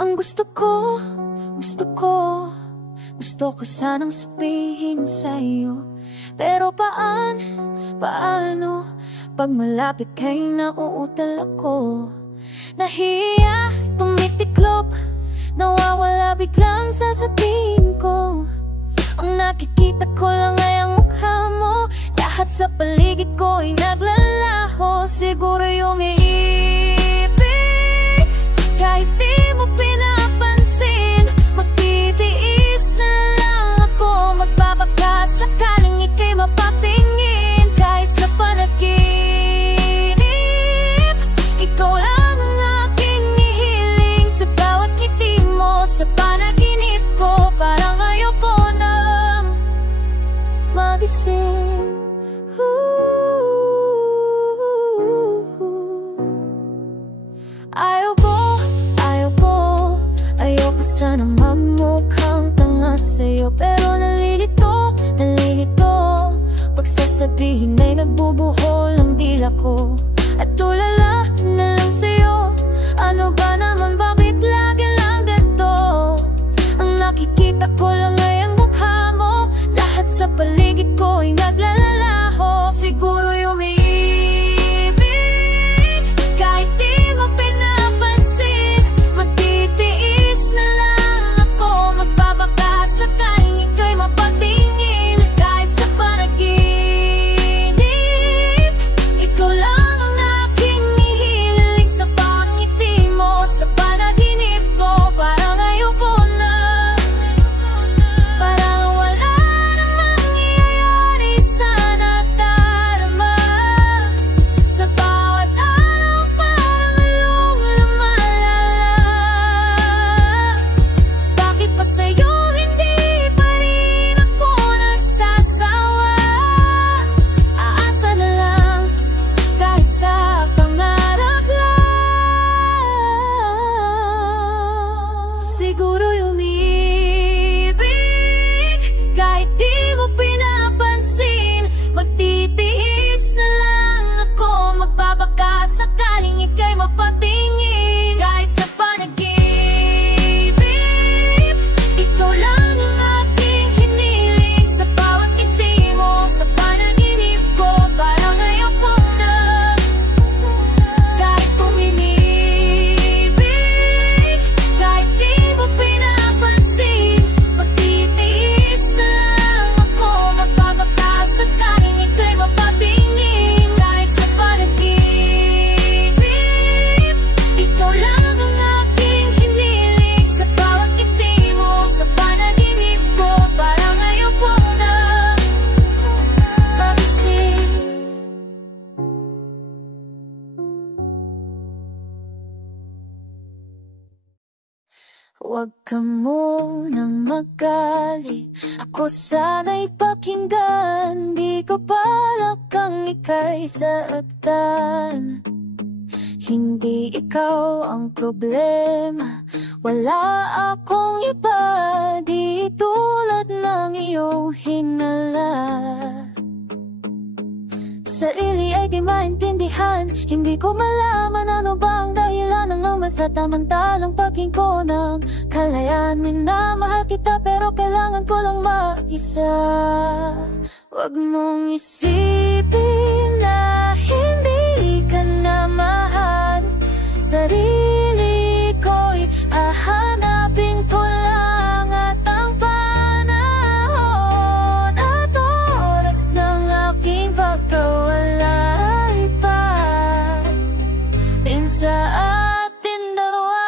Ang gusto ko sanang sabihin sa'yo, pero paano pag malapit kay nauutal ako? Nahiya, tumitiklop, nawawala biglang sasabihin ko. Ang nakikita ko lang ay ang mukha mo, lahat sa paligid ko ay naglalaho. Siguro umiibig kahit di mo pinapansin. Magtitiis na lang ako, magbabaka sakaling ika'y mapatingin. Kahit sa panaginip, ikaw lang ang aking hihiling. Sa bawat ngiti mo, sa panaginip ko, parang ayoko nang magising. Ayoko sanang magmukhang tanga sa'yo, pero nalilito pag sasabihin ay nagbubuhol ang dila ko. At tulala na lang sa'yo, ano ba naman, bakit lagi lang ganito? Ang nakikita ko lang ay ang mukha mo, lahat sa paligid ko ay naglalalaho. Siguro umiibig kahit di mo pinapansin. Magtitiis na lang ako, magbabaka sakaling ika'y mapatingin. Kahit sa panaginip, ikaw lang ang aking hihiling. Sa pangiti mo, sa panaginip ko, parang ayoko na, parang wala namang iyayari sana darama. Sa bawat araw parang along lumalala. Bakit pa sa'yo hindi pa rin ako nagsasawa? Aasa na lang kahit sa pangarap lang. Siguro umibig kahit di mo pinapansin. Magtitiis na lang ako, magbabaka sakaling ika'y mapatingin. Kahit sa panaginip, ikaw lang ang aking hiniling. Sa bawat ngiti mo, sa panaginip ko, parang ayoko na, kahit umibig kahit di mo pinapansin. Magtitiis na lang ako, magbabaka sakaling ika'y mapatingin. Kahit sa panaginip, ikaw lang ang aking hiniling. Sa bawat ngiti mo, sa panaginip ko, parang ayoko na magising. Huwag ka munang magalit, ako sana'y pakinggan. Di ko balak kang ika'y saktan. Hindi ikaw ang problema, wala akong iba, di tulad ng iyong hinala. Sarili ay di maintindihan, hindi ko malaman ano ba ang dahilan ng naman sa tamantalang paghinko ng kalayaan. Minamahal kita pero kailangan ko lang mag-isa. Huwag mong isipin na hindi ka na mahal. Sarili ko'y hahanapin ko lang, at ang panahon at oras ng aking pagkawala ay pa rin sa atin dalawa.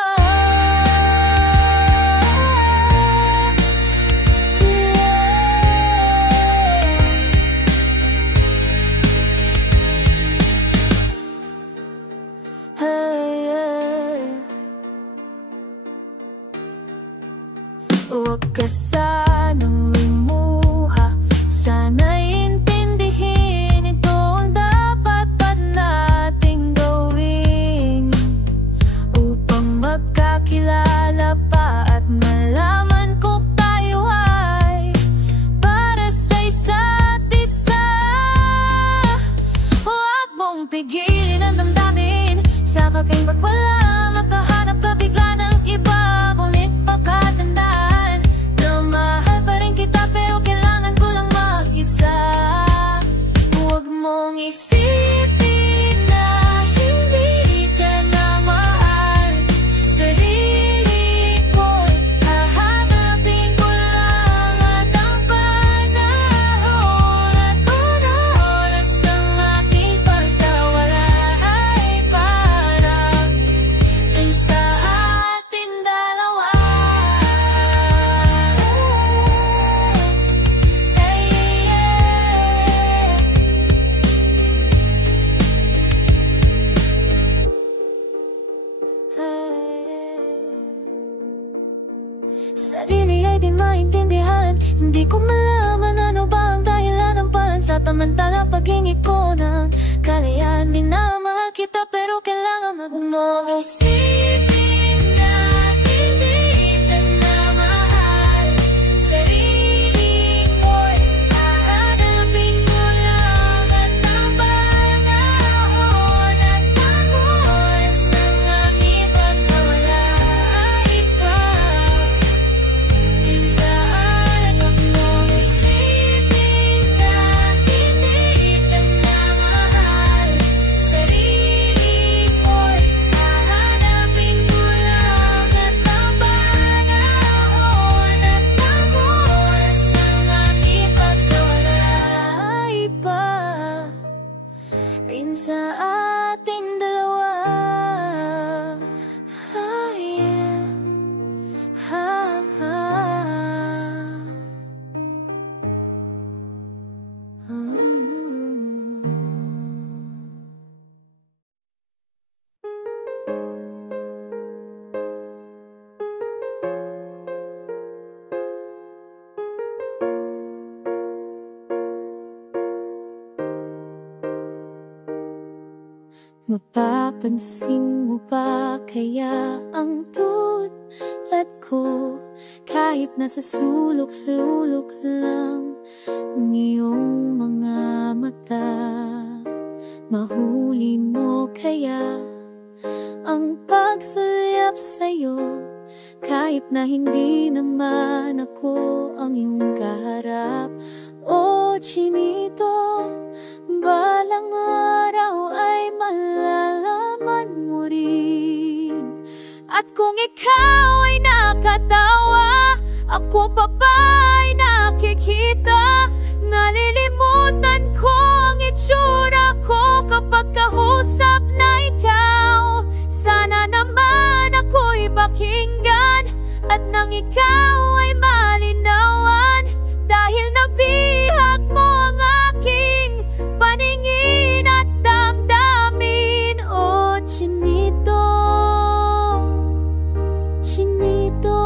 Huwag ka sanang lumuha, sana'y intindihin ito ang dapat pa nating gawin upang magkakilala pa at malaman Sarili ay di maintindihan, hindi ko malaman ano ba ang dahilan ng pansamantalang paghingi ko ng kalayaan. Minamahal kita pero kailangan mag-isipin na hindi ka na mahal. Sarili ko'y hahanapin ko lang at ang panahon at ang oras ng aking pagkawala ay ikaw. Minsan huwag mong isipin na hindi ka na mahal. Sarili ko'y hahanapin ko lang at ang panahon at ang oras ng aking pagkawala ay iba rin sa ating dalawa. Mapapansin mo ba kaya ang tulad ko? Kahit nasa sulok-lulok lang ng iyong mga mata, mahuli mo kaya ang pagsulyap sa'yo? Kahit na hindi naman ako ang iyong kaharap. O chinito, balang araw ay malalaman mo rin. At kung ikaw ay nakatawa, ako pa ba ay nakikita? Nalilimutan ko ang itsura ko kapag kahusap na ikaw. Sana naman ako'y pakinggan at nang ikaw ay malinawan, dahil nabihag mo ang aking paningin at damdamin. O chinito, chinito,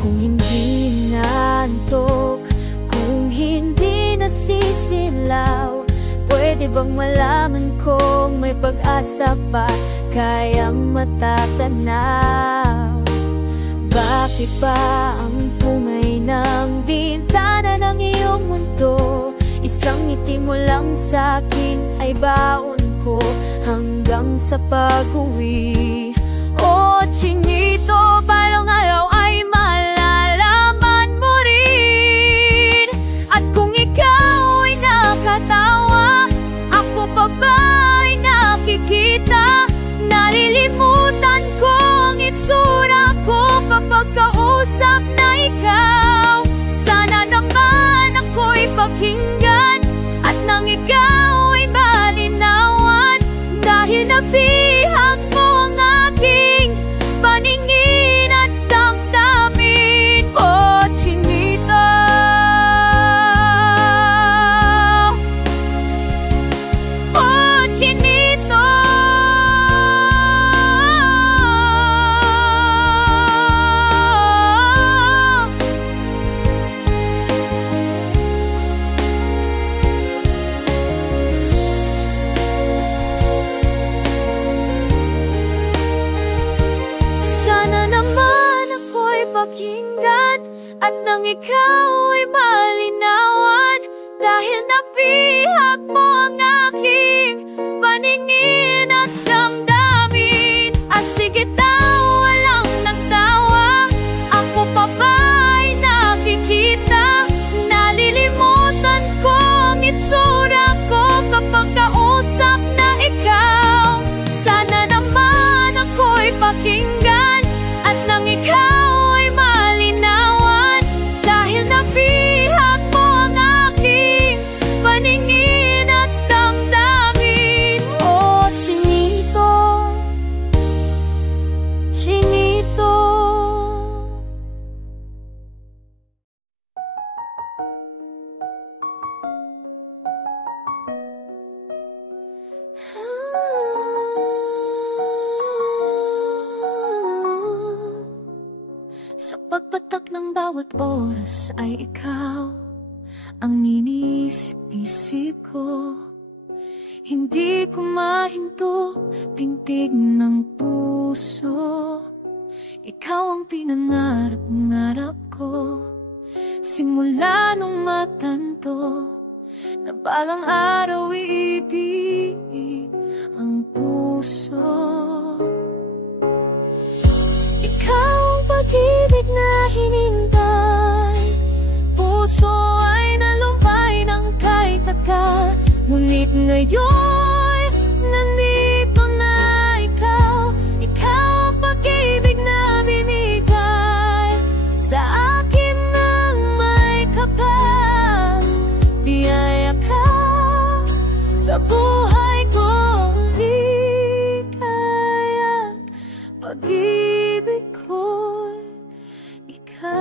kung hindi naantok, kung hindi nasisilaw, pwede bang malaman kong may pag-asa pa kayang matatanaw? Bakit ba ang pungay ng bintana ng iyong mundo? Isang ngiti mo lang sa'kin ay baon ko hanggang sa pag-uwi. O chinito, balang araw ay malalaman mo rin. At kung ikaw ay nakatawa, ako pa ba ay nakikita? Nalilimutan ko ang itsura ko kapag kausap na ikaw. Sana naman ako'y pakinggan at nang ikaw ay malinawan, dahil nabihag mo ang aking paningin at damdamin. O chinito, o chinito, pakinggan at nang ikaw ay malinawan, dahil nabihag mo ang aking paningin at damdamin. Sige daw, walang nagtawa, ako pa ba ay nakikita? Nalilimutan ko ang itsura ko kapag kausap na ikaw. Sana naman ako'y pakinggan at nang ikaw malinawan, dahil nabihag mo ang aking paningin at damdamin. O chinito, chinito, ng bawat oras ay ikaw ang iniisip-isip ko. Hindi ko mahinto pintig ng puso. Ikaw ang pinangarap-ngarap ko. Simula nung matanto na balang araw iibig ang puso. Ikaw ang pag-ibig na hinintay. Puso ay nalumpay ng kahit tagal. Ngunit ngayon, nandito na ikaw. Ikaw ang pag-ibig na binigay sa akin ng may kapal. Biyaya ka sa buhay ko, ligaya. Pag-ibig ko'y ikaw.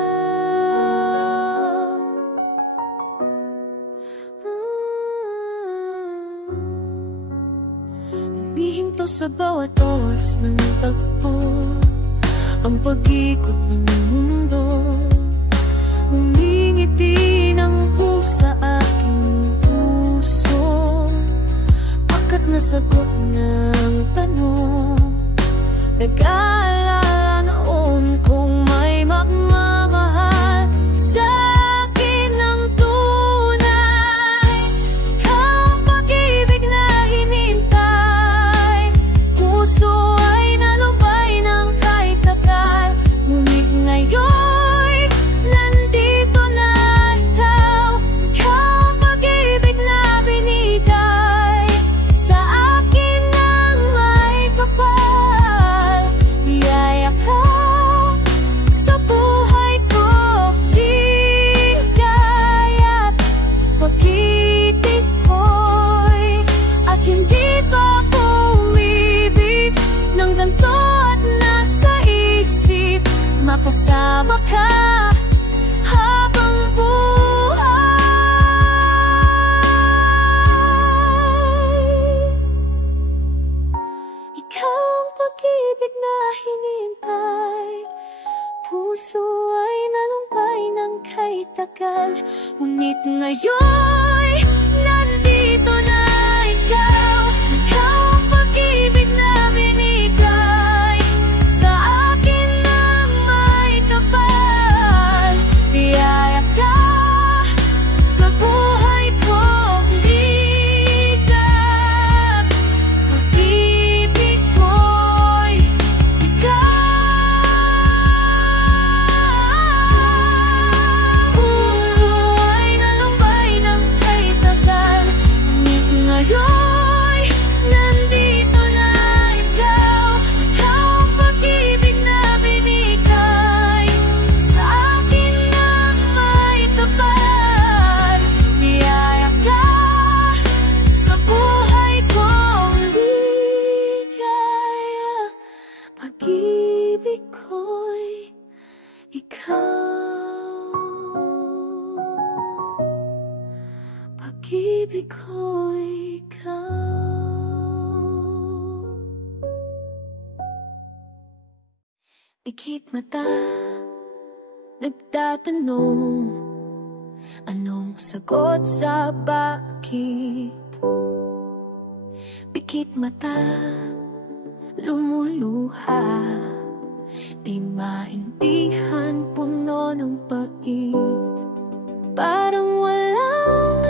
Humihinto sa bawat oras ng tagpo, ang pag-ikot ng mundo. Humingiti ng pusa aking puso, pagkat nasagot ng tanong. Nag-aalala noon kung may magmamahal sa akin ng tunay. Ikaw ang pag-ibig na hinintay. Puso ay nalumpay ng kahit tagal. Ngunit ngayon, nandito na ikaw. Ikaw ang pag-ibig na binigay sa akin ng may kapal. Biyaya ka sa buhay ko, ligaya. Pag-ibig ko'y at hindi pa ako umibig ng ganito at nasa isip. Makasama ka habang buhay. Ikaw ang pag-ibig na hinintay. Puso ay nalumpay ng kahit tagal. Ngunit ngayon, nandito na ikaw. Ikaw ang pag-ibig na binigay sa akin ng may kapal. Biyaya ka sa buhay ko, ligaya. Pag-ibig ko'y ikaw. Puso ay nalumpay ng kahit tagal. Ngunit ngayon, nandito na ikaw. Ikaw ang pag-ibig na binigay sa akin ng may kapal. Biyaya ka sa buhay ko, ligaya. Pag-ibig ko'y ikaw. Pag-ibig ko'y ikaw. Pikit mata, nagtatanong, anong sagot sa bakit? Pikit mata, lumuluha, di maintindihan, puno ng pait. Parang walang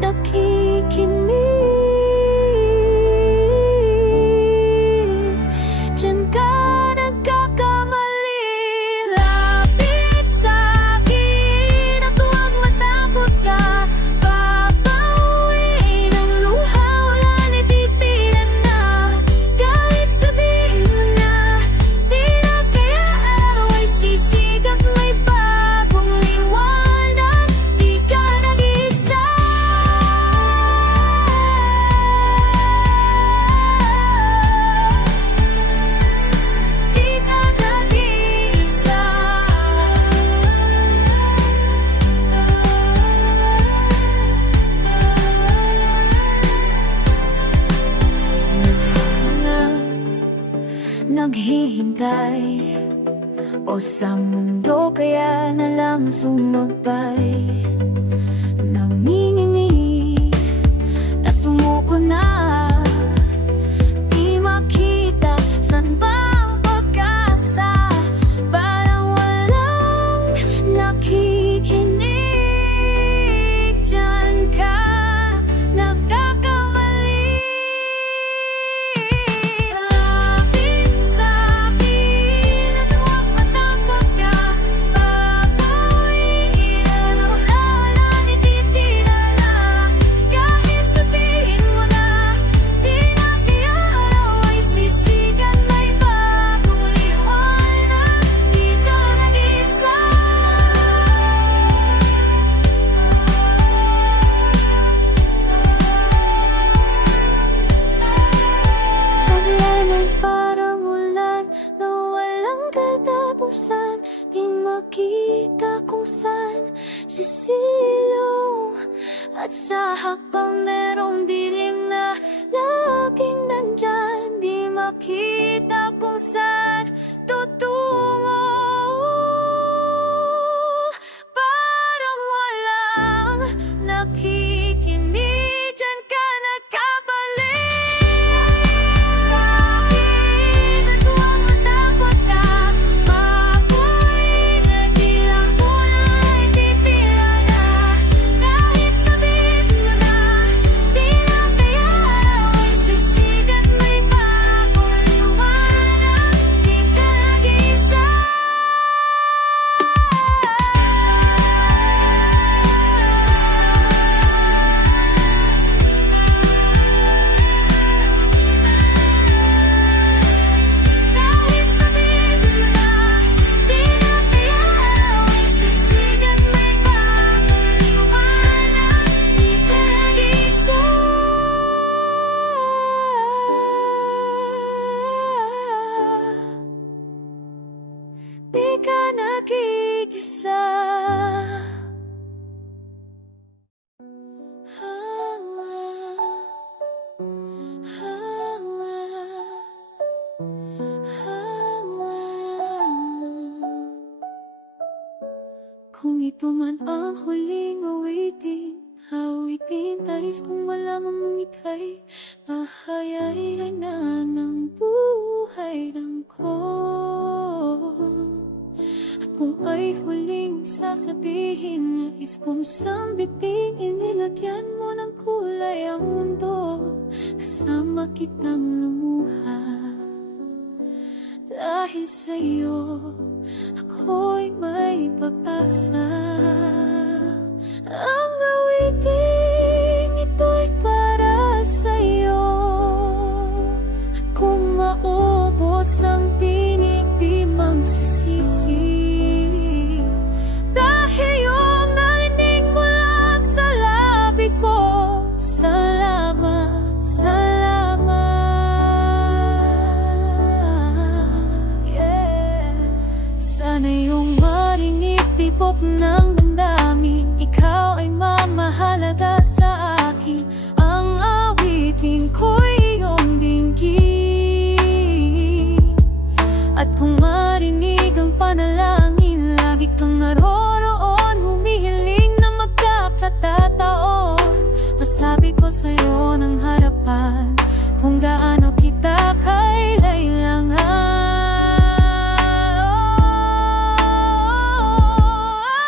nakikinig. Diyan ka nagkakamali. Lapit sa'kin at huwag matakot ka. Papauwi ng luha, wala natitirhan na. Kahit sabihin mo na di na kaya away sisig at may bagong liwanag. Di ka nag-iisa. Di ka nag-iisa. Naghahanap, naghihintay, o sa mundo, kaya na lang sumabay. Nanginginig na sumuko na, di makita saan ba ang pag-asa. Parang walang nakikinig. Diyan ka nagkakamali. Lapit sa'kin at huwag matakot ka. Papawiin ang lalang ititira na. Kahit sabihin mo na di na kaya araw ay sisigan na iba. Kung liwanag di ka nag-isa. Paglanay parang ulan na walang katapusan, di makita kung saan sisilong. At sa hakbang merong dilim na laging nandyan, di makita kung saan tutungo. Parang walang nakikinig, diyan ka nagkabalik. Sa'kin at huwag matakot ka. Maapoy na di lang unay titira na. Kahit sabihin mo na di na kaya araw ay sisigat, may bagong liwanag, di ka nag-isa. Kahit sabihin mo na di na kaya araw ay sisigat, may bagong liwanag, di ka nag-isa. Di ka nag-iisa. Kung ito man ang huling awitin, nais kong malaman mong ika'y mahayay na ng buhay ko. At kung ay huling sasabihin, nais kong sambitin, inilagyan mo ng kulay ang mundo, kasama kitang lumuha. Dahil sa'yo, ako'y may pag-asa. Ang awiting ito'y para sa'yo. At kung maubos ang tinig, di magsisisi. Dahil yung narinig mula sa labi ko, salamat, salamat. Sana yung marinig tibok ng damdamin, ikaw ay mamahalaga sa akin. Ang awitin ko'y iyong dinggin. At kung marinig ang panalangin, lagi kang naroroon, humihiling na magkakataon. Masabi ko sa'yo ng harapan kung gaano kita kailangan.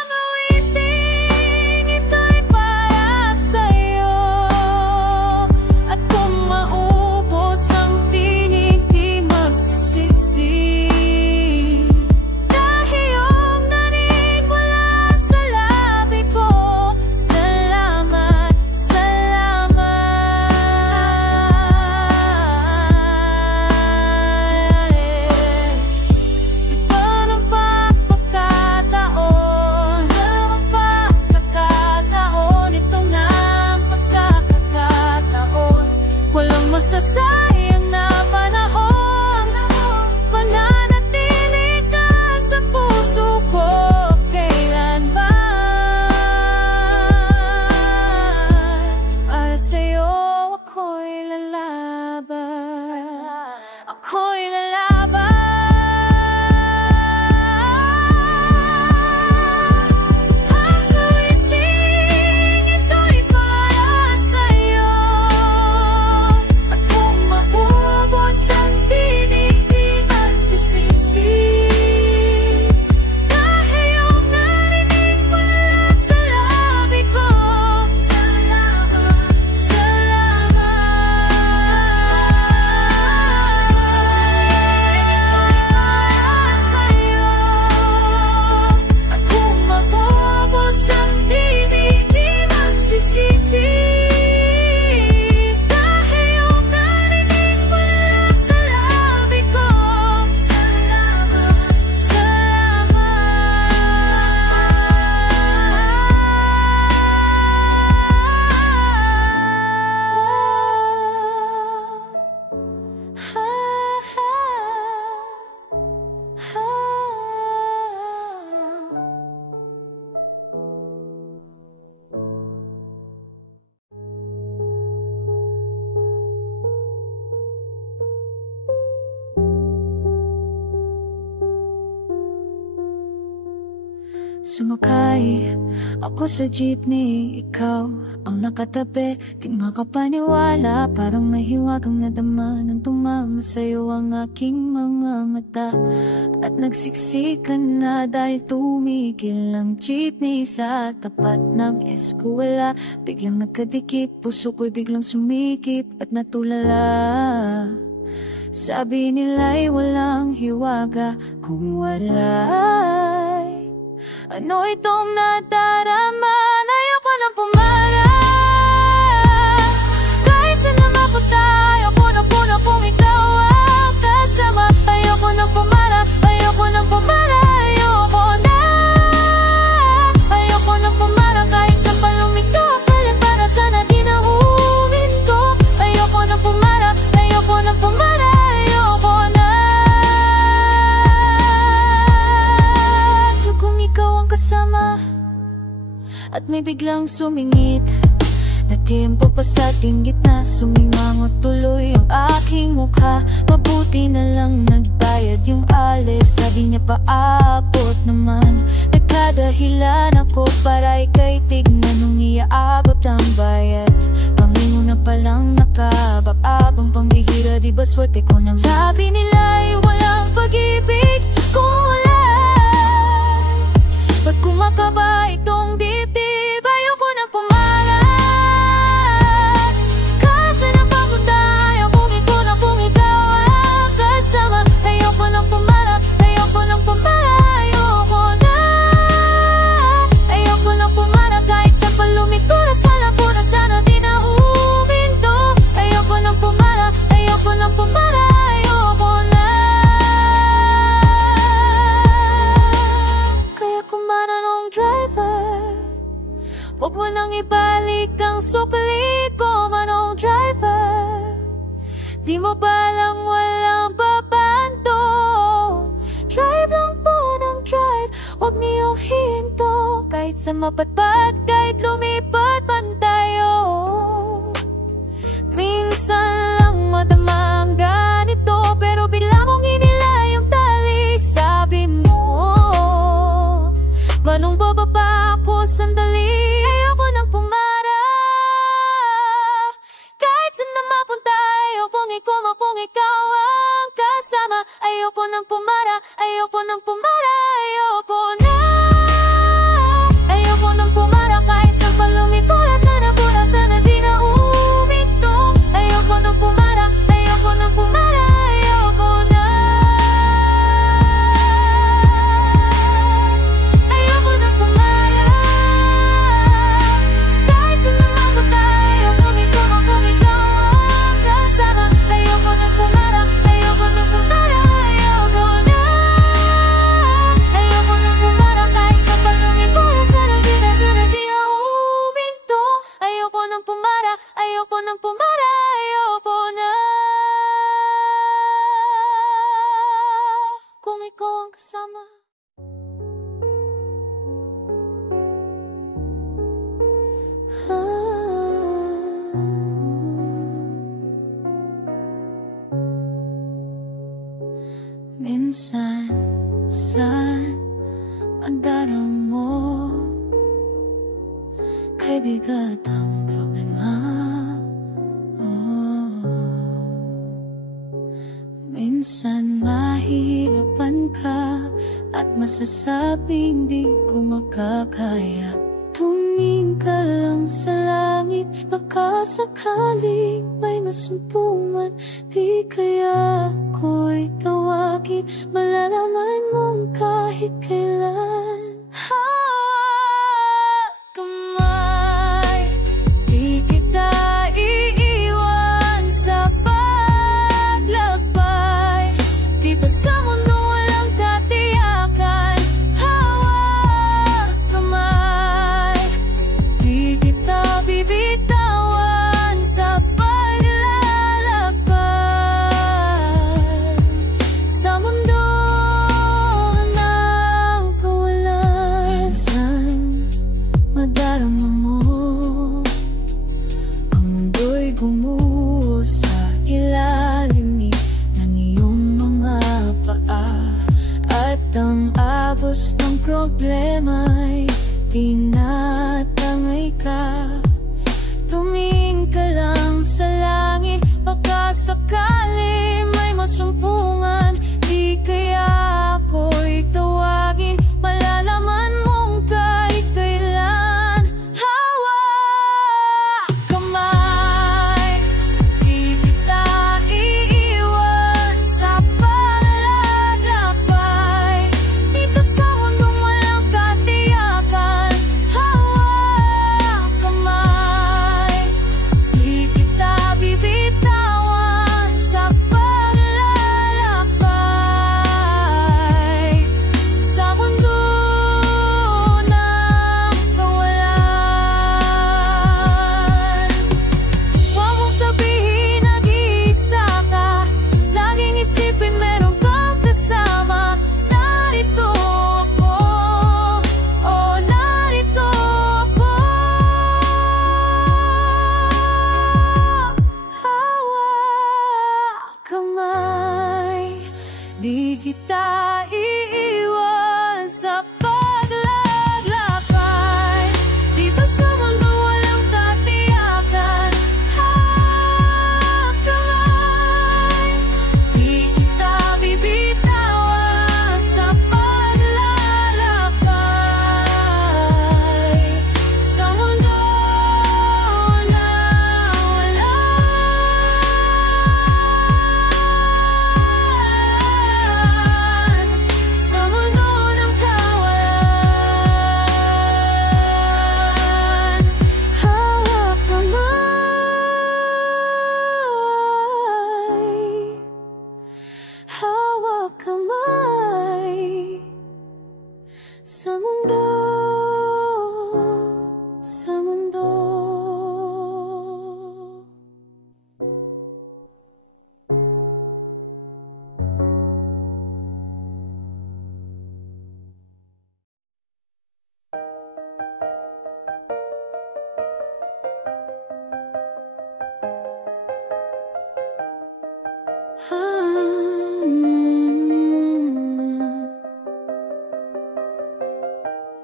Ang Sumakay ako sa jeepney, ikaw ang nakatabi. Di makapaniwala, parang may hiwagang nadama nang tumama sa'yo ang aking mga mata. At nagsiksikan na dahil tumigil ang jeepney sa tapat ng eskwela. Biglang nagkadikit, puso ko'y biglang sumikip at natulala. Sabi nila'y walang hiwaga kung wala'y ano itong nadarama. Ayoko nang pumara, kahit saan na mapunta. Ayoko na kung ikaw ang kasama. Ayoko nang pumara, ayoko nang pumara. Ayoko nang pumara, kahit saan pa lumitaw. Kailan para sana di na huminto. Ayoko nang pumara, ayoko nang pumara. Kasama at may biglang sumingit na tempo pa sa ating gitna. Sumimangot tuloy ang aking mukha. Mabuti na lang nagbayad yung alis. Sabi niya paabot naman. Nagkadahilan ako para ika'y tignan nung iaabot ang bayad. Pamingo na palang nakabab-abang pambihira. Di ba swerte ko nang sabi nila'y walang pag-ibig kung wala. Ba't kumakaba itong dibdib? Ayoko nang pumala, kahit saan na papunta. Ayoko ikaw na kung ikaw ang kasama. Ayoko nang pumala, ayoko nang pumala. Ayoko nang pumala, kahit saan pa lumiko. Nasala ko na sana di na huminto. Ayoko nang pumala, ayoko nang pumala. Huwag mo nang ibalik ang sukli ko, manong driver. Di mo ba lang walang babanto? Drive lang po ng drive, huwag niyong hinto. Kahit sa mapatpat, kahit lumipat man tayo. Minsan lang madama ang ganito, pero bigla mong inila yung tali. Sabi mo, manong bababa ako sandali. Ayoko nang pumara, kahit saan na mapunta. Ayokong ikaw kung ikaw ang kasama. Ayoko nang pumara, ayoko nang pumara. Ayoko nang pumara, kahit saan pa lumiko. Sana pura, sana di na huminto. Ayoko nang pumara, ayoko nang pumara. Ayoko na. Ayoko nang pumara, kahit saan na mapunta. Ayokong ikaw kung ikaw ang kasama. Ayoko nang pumara, ayoko nang pumara. Ayoko na. Ayoko nang pumara, kahit saan pa lumiko. Sana di na huminto. Ayoko nang pumara, ayoko nang pumara. Ayoko na kung ikaw ang kasama. Minsan, saan ang daramo? Kay bigat ang problema. Minsan mahihirapan ka at masasabing di ko makakaya. Tumingin ka lang sa langit, baka sakaling may masumpungan. Di kaya ko'y tawagin, malalaman mong kahit kailan. Kamay, di kita iiwan sa paglakbay. Di ba sa mundo walang katiyakan? Hawak kamay, di kita bibitawan sa paglalakbay. Sa mundo ng kawalan, minsan madarama mo ang mundo'y gumuho sa ilalim ng iyong mga paa. At ang agos ng problema tinatangay ka. Tumingin ka lang sa langit, baka sakali may masumpungan. Di kaya ako'y tawagin, malalaman mong kahit kailan. Hawak kamay, di kita iiwan sa paglalakbay dito sa mundong walang katiyakan. Hawak kamay, di kita bibitawan sa paglalakbay sa mundo ng kawalan. Huwag mong sabihin nag-iisa ka, laging isipin meron kang kasama. Narito ako, oh narito ako. Hawak kamay, di kita iiwan sa paglalakbay dito sa mundo walang katiyakan. Hawak kamay, di kita bibitawan sa paglalakbay sa mundo na walang, sa mundo ng kawalan. Hawak kamay, hawak kamay sa mundo, sa mundo.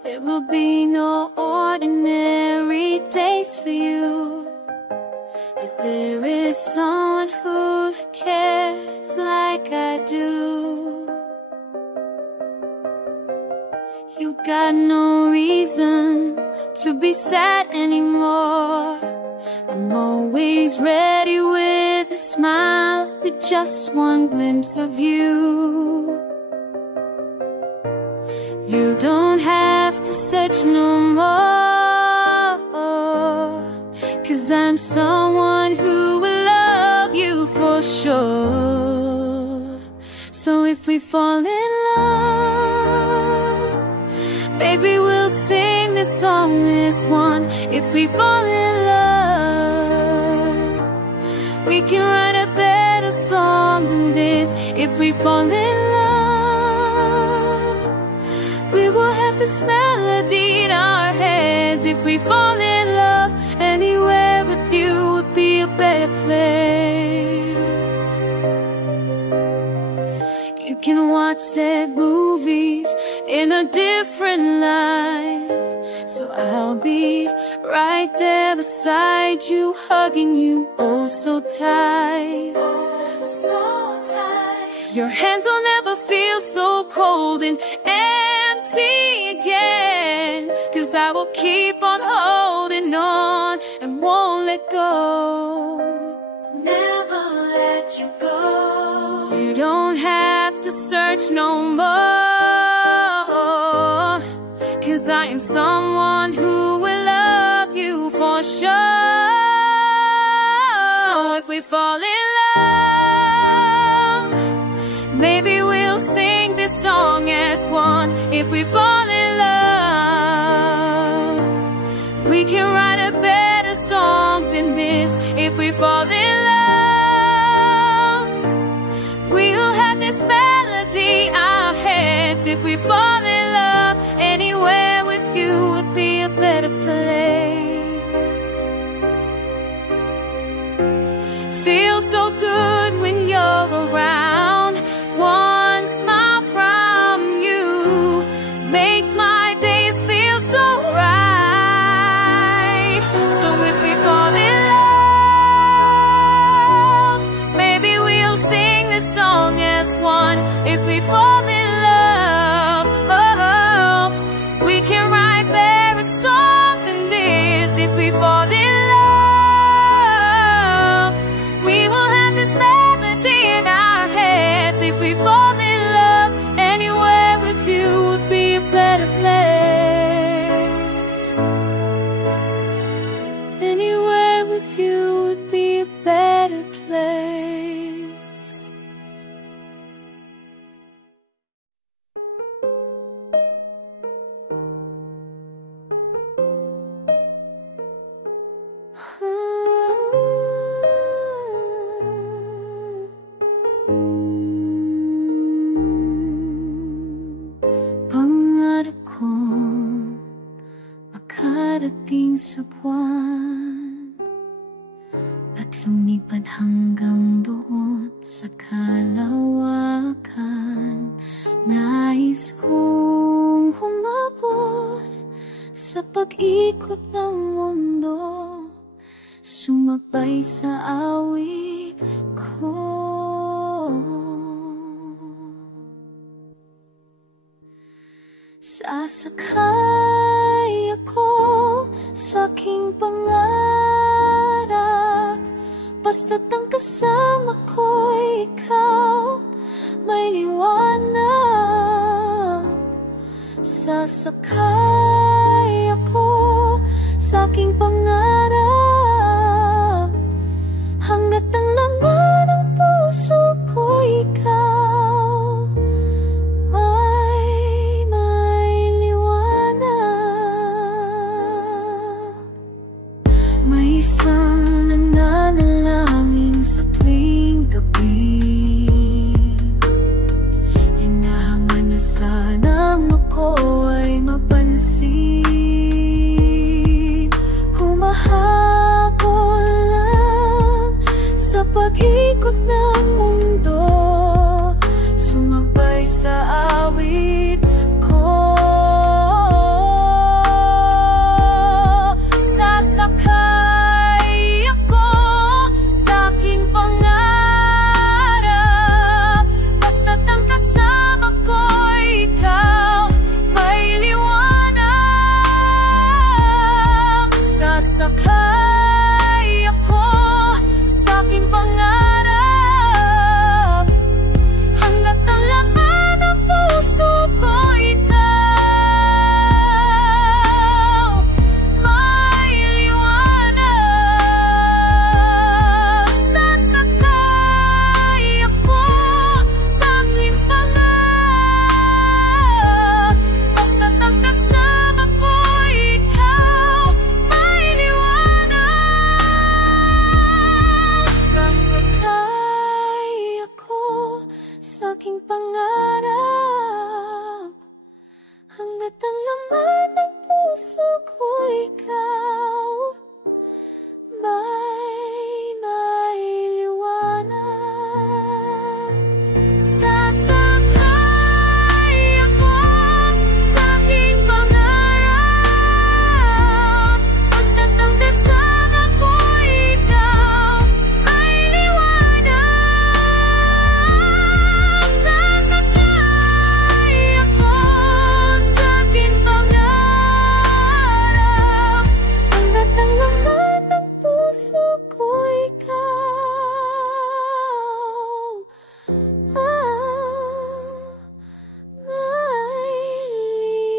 There will be no ordinary days for you if there is someone who cares like I do. You got no reason to be sad anymore. I'm always ready with a smile, with just one glimpse of you. You don't have to search no more, 'cause I'm someone who will love you for sure. So if we fall in love, baby, we'll sing this song as one. If we fall in love, we can write a better song than this. If we fall in love, we will have this melody in our heads. If we fall in love, anywhere with you would be a better place. You can watch sad movies in a different light, so I'll be right there beside you, hugging you oh so tight, oh so tight. Your hands will never feel so cold and empty again, 'cause I will keep on holding on and won't let go. Never let you go. You don't have to search no more, 'cause I am someone who will love you for sure. So if we fall in love, maybe we'll sing this song as one. If we fall in love, we can write a better song than this. If we fall in love, we'll have this melody in our heads. If we fall in love, anywhere with you would be a better place. Feels so good when you're around. One smile from you makes my days feel so right. if we fall in love. Oh, we can write better songs than this if we fall in love. We will have this melody in our heads if we fall in love. Anywhere with you would be a better place. Anywhere with you would be a better place. Pangarap kong makarating sa buwan at lumipad hanggang doon sa kalawakan. Nais kong humabol sa pag-ikot ng mundo, sumabay sa awit ko. Sasakay ako sa aking pangarap, basta't ang kasama ko'y ikaw, may liwanag. Sasakay ako sa aking pangarap, hanggat ang laman ng puso ko'y ikaw, may liwanag. May isang nananalangin sa tuwing gabi, hinahangan na sanang ako ay mapansin. Humahabol lang sa pag-ikot ng mundo, sumabay sa awit ko. Sasakay ako sa aking pangarap, basta't ang kasama ko'y ikaw, may liwanag. Sasakay ako sa aking pangarap, hanggat ang laman ng puso ko ikaw, may liwanag. Sasakay ako sa aking pangarap, basta't ang kasama ko ikaw, may liwanag. Sasakay ako sa aking pangarap, hanggat ang laman ng puso ko ikaw, may liwanag. Sasakay ako sa aking pangarap, basta't ang kasama ko ikaw, may liwanag. Sasakay ako sa aking pangarap, hanggat ang laman ng puso ko ikaw, may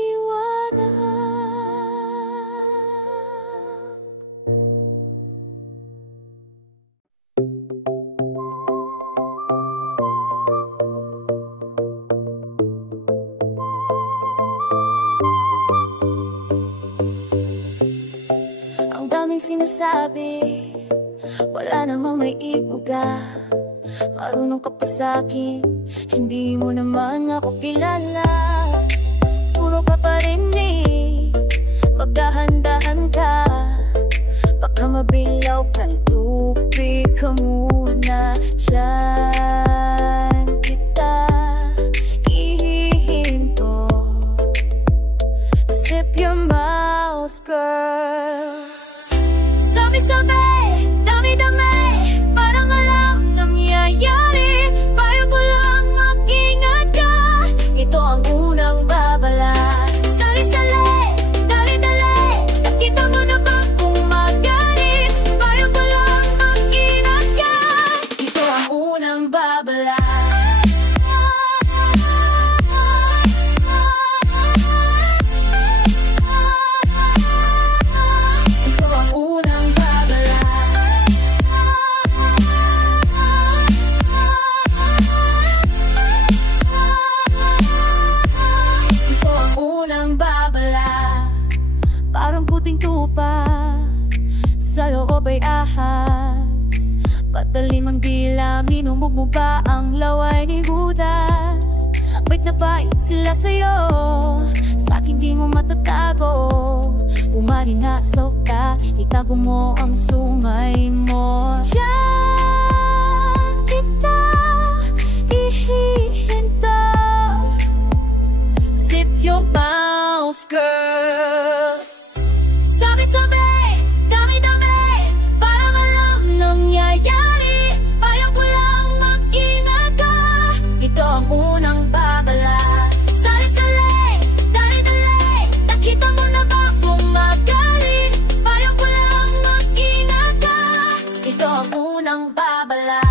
liwanag. Ang daming sinasabi, wala namang may ibuga. Marunong ka pa sa'kin, hindi mo naman ako kilala. Puro ka pa rin eh, magdahan-dahan ka, baka mabilaw ka, tubig ka muna. Diyan kita ihihinto, sip your mouth, girl. Sabi-sabi, dami-dami, parang alam nangyayari. Payo ko lang mag-ingat. pa, sa loob ay ahas. Patalim ang dila, minumog mo ba ang laway ni Judas? Bait na bait sila sa'yo, sa'kin di mo matatago. Umalingasaw ka, itago mo ang sungay mo. Diyan kita ihihinto. Zip your mouth, girl. Sabi-sabi, dami-dami, parang alam nangyayari. Payo ko lang mag-ingat ka, ito ang unang babala. Sali-sali, dali-dali, nakita mo na ba bumagaling? Payo ko lang mag-ingat ka, ito ang unang babala.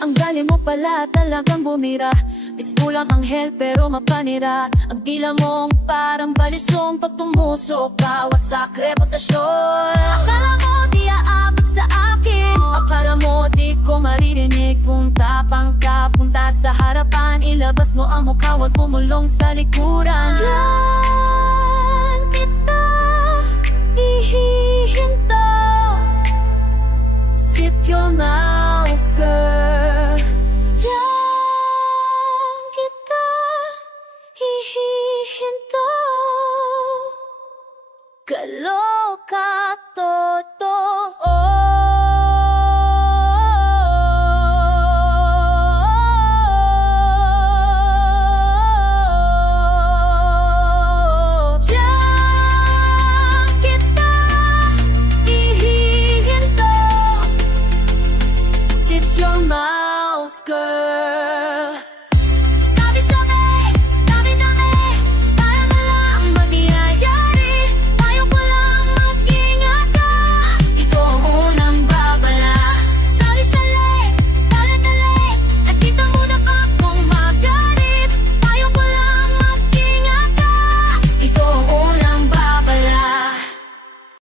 Ang galing mo pala talagang bumira. Iskulang anghel pero mapanira. Ang dila mong parang balisong pag tumusok ka, wasak reputasyon. Akala mo di aabot sa akin, akala mo di ko maririnig. Kung tapang ka, punta sa harapan, ilabas mo ang mukha, huwag pumulong sa likuran. Diyan kita ihihinto. Zip your mouth, girl. Diyan kita hihihinto. Kaloka to.